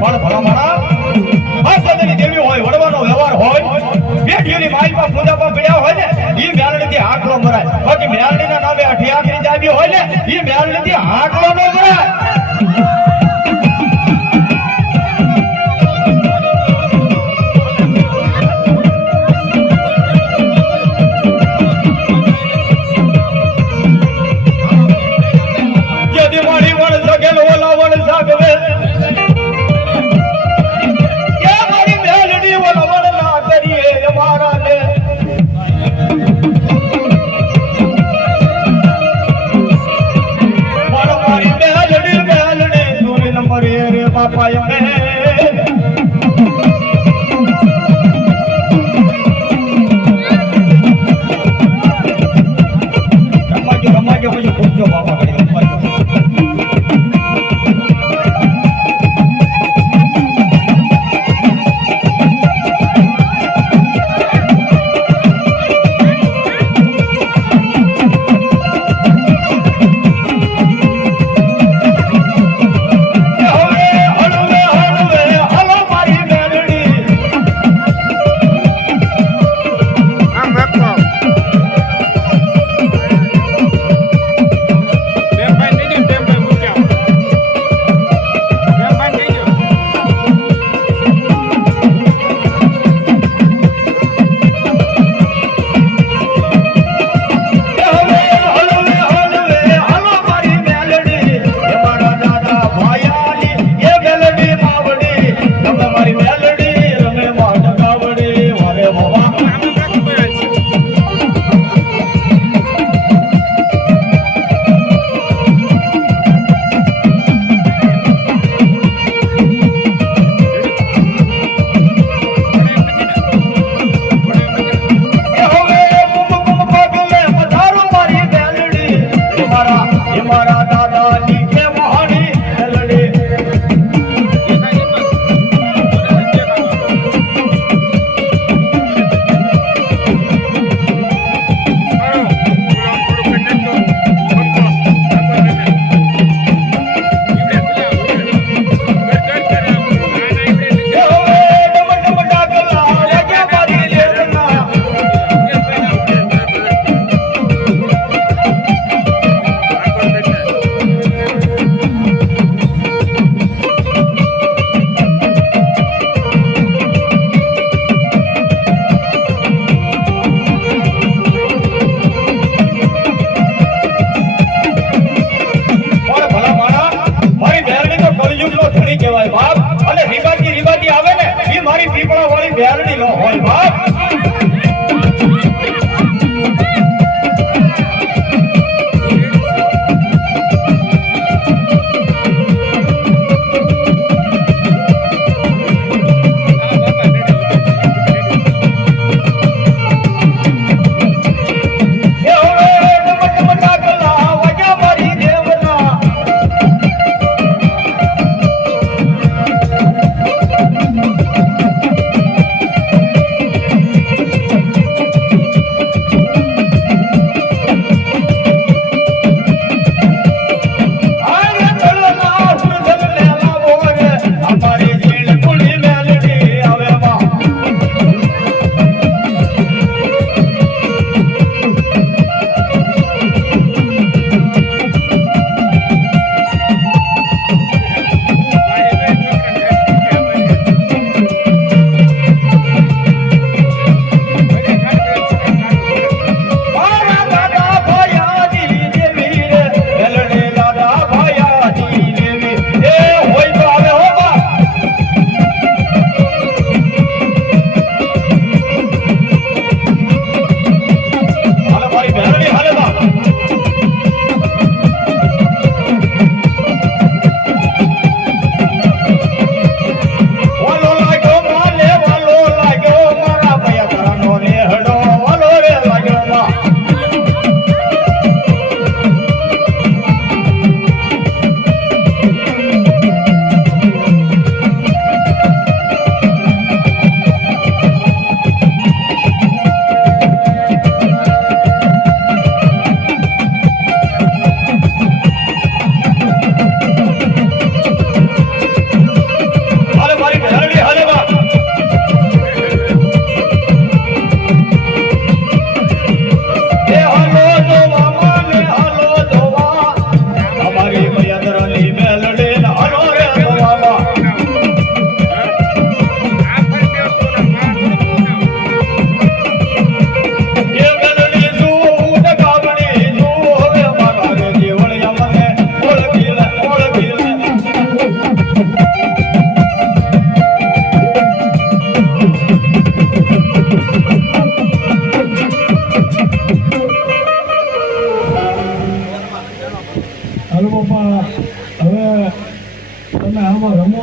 પણ ભલા મારા આ સદની દેવી હોય વડવાનો વ્યવહાર હોય બેઠીઓની માઈમાં પૂજામાં પડ્યા હોય ને ઈ મેલડીથી આંકડો મરાય બાકી મેલડીના નામે અઠી આંકડી જાવી હોય ને ઈ મેલડીથી આંકડો ન મરાય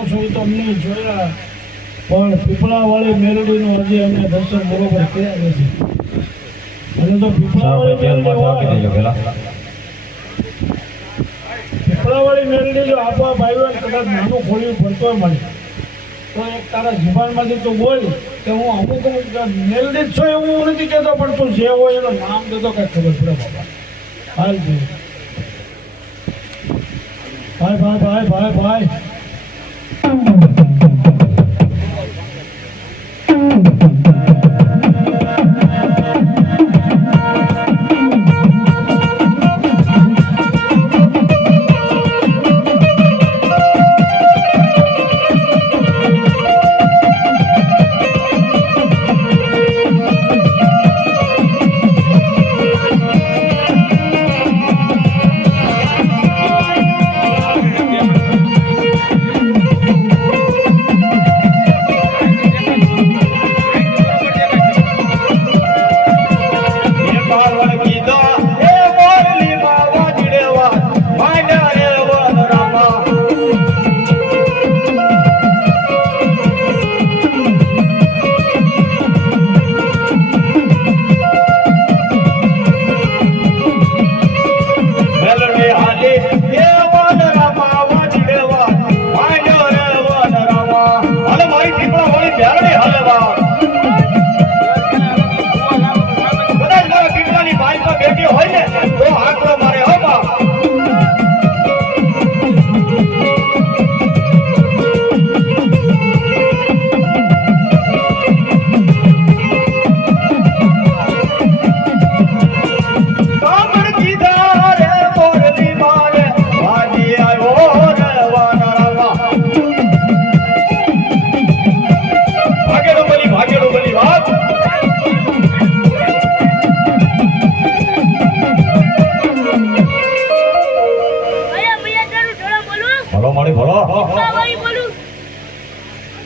છો એ તો અમને જોયા, પણ પીપળાવાળી મેલડીનું હજી અમને દર્શન બરોબર કર્યા નથી. અને તો પીપળાવાળી મેલડી જો આપોઆપ આવ્યો ને કદાચ નાનું ખોલ્યું ભરતો મળે તો એક તારા જીવનમાંથી તું બોલ કે હું અમુક મેલડી જ છો એવું હું નથી કહેતો, પણ તું જે હોય એનું નામ દેતો કઈ ખબર પડે બાબા. હાલ છે ભાઈ ભાઈ ભાઈ ભાઈ ભાઈ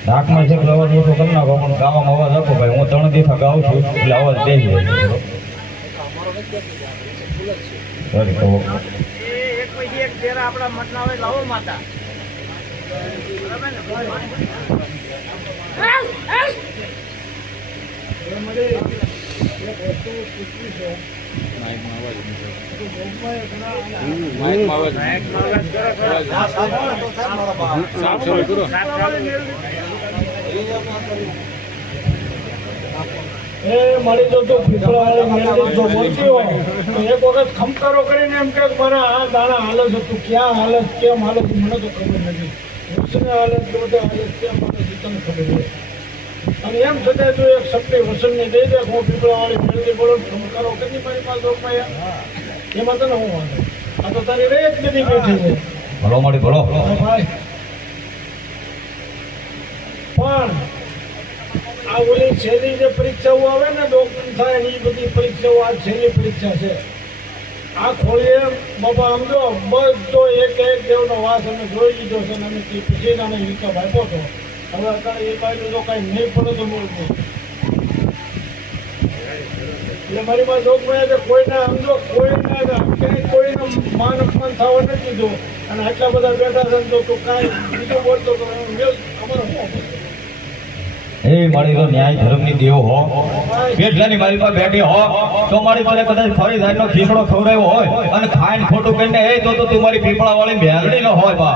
નાકમાં છે અવાજ ઓછો કરી નાખો, પણ ગાવામાં અવાજ આપો ભાઈ. હું 3 દિવસ ગાઉં છું એટલે અવાજ દઈ જાય. આપણા મતના હોય લાવો માતા. મારી જો તું પીપળાવાળી મેલડી જો બોલતી હોય તો એક વખત ખમકારો કરીને એમ કે મારા આ દાણા હાલત હતું, ક્યાં હાલત કેમ હાલત મને તો ખબર નથી. વસને હાલત બધે હાલત કેમ હાલત તને ખબર હોય. અને એમ છતાં જો એક શબ્દ વસનને દઈ દે હું પીપળાવાળી મેલડી બોલો ખમકારો કરી મારી પાસે એમાં તને હું વાંધો. આ તો તારી રહી જ બધી બેઠી છે. ભલો મળી ભલો ભાઈ પણ આ ઓલી છેલ્લી જે પરીક્ષાઓ આવે ને ડોક્ટર થાય એ બધી પરીક્ષાઓ આ છેલ્લી પરીક્ષા છે. આ ખોલીએ બાબા સમજો બધો એક એક દેવનો વાસ અમે જોઈ લીધો છે અને અમે પછી આને હિસાબ આપ્યો હતો. હવે અત્યારે એ બાજુ જો કાંઈ નહીં પડે તો બોલવું. એટલે મારી પાસે જોગમાં કે કોઈને સમજો કોઈને કોઈને માન અપમાન થવા નથી દીધું અને આટલા બધા બેઠા છે તો તું કાંઈ બીજું બોલતો તો અમારે શું એ મારી તો ન્યાય ધર્મની દેવ હો, પેટલાની મારી પાસે બેઠી હો તો મારી પાસે કદાચ ફરી ધારનો ખીસડો ખવડાવ્યો હોય અને ખાઈને ખોટું કહીને એ તો તું મારી પીપળાવાળી મેલડી ન હોય બા.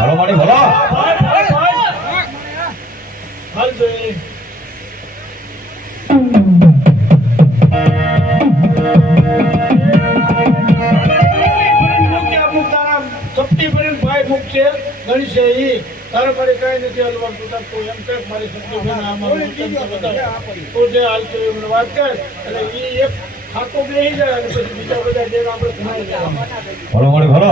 ભલો મારી ભલો હાલ જોઈએ. સપટી ભરીને ભાઈ મૂકશે ગણી છે એ તારે મારી કાંઈ નથી હલવાનું. તું એમ કહે મારી સપટી ભરીને તું જે હાલતો એ મને વાત કર એટલે એ એક ખાતું બેસી જાય અને પછી બીજા બધા જેને આપણે ભલો ભલો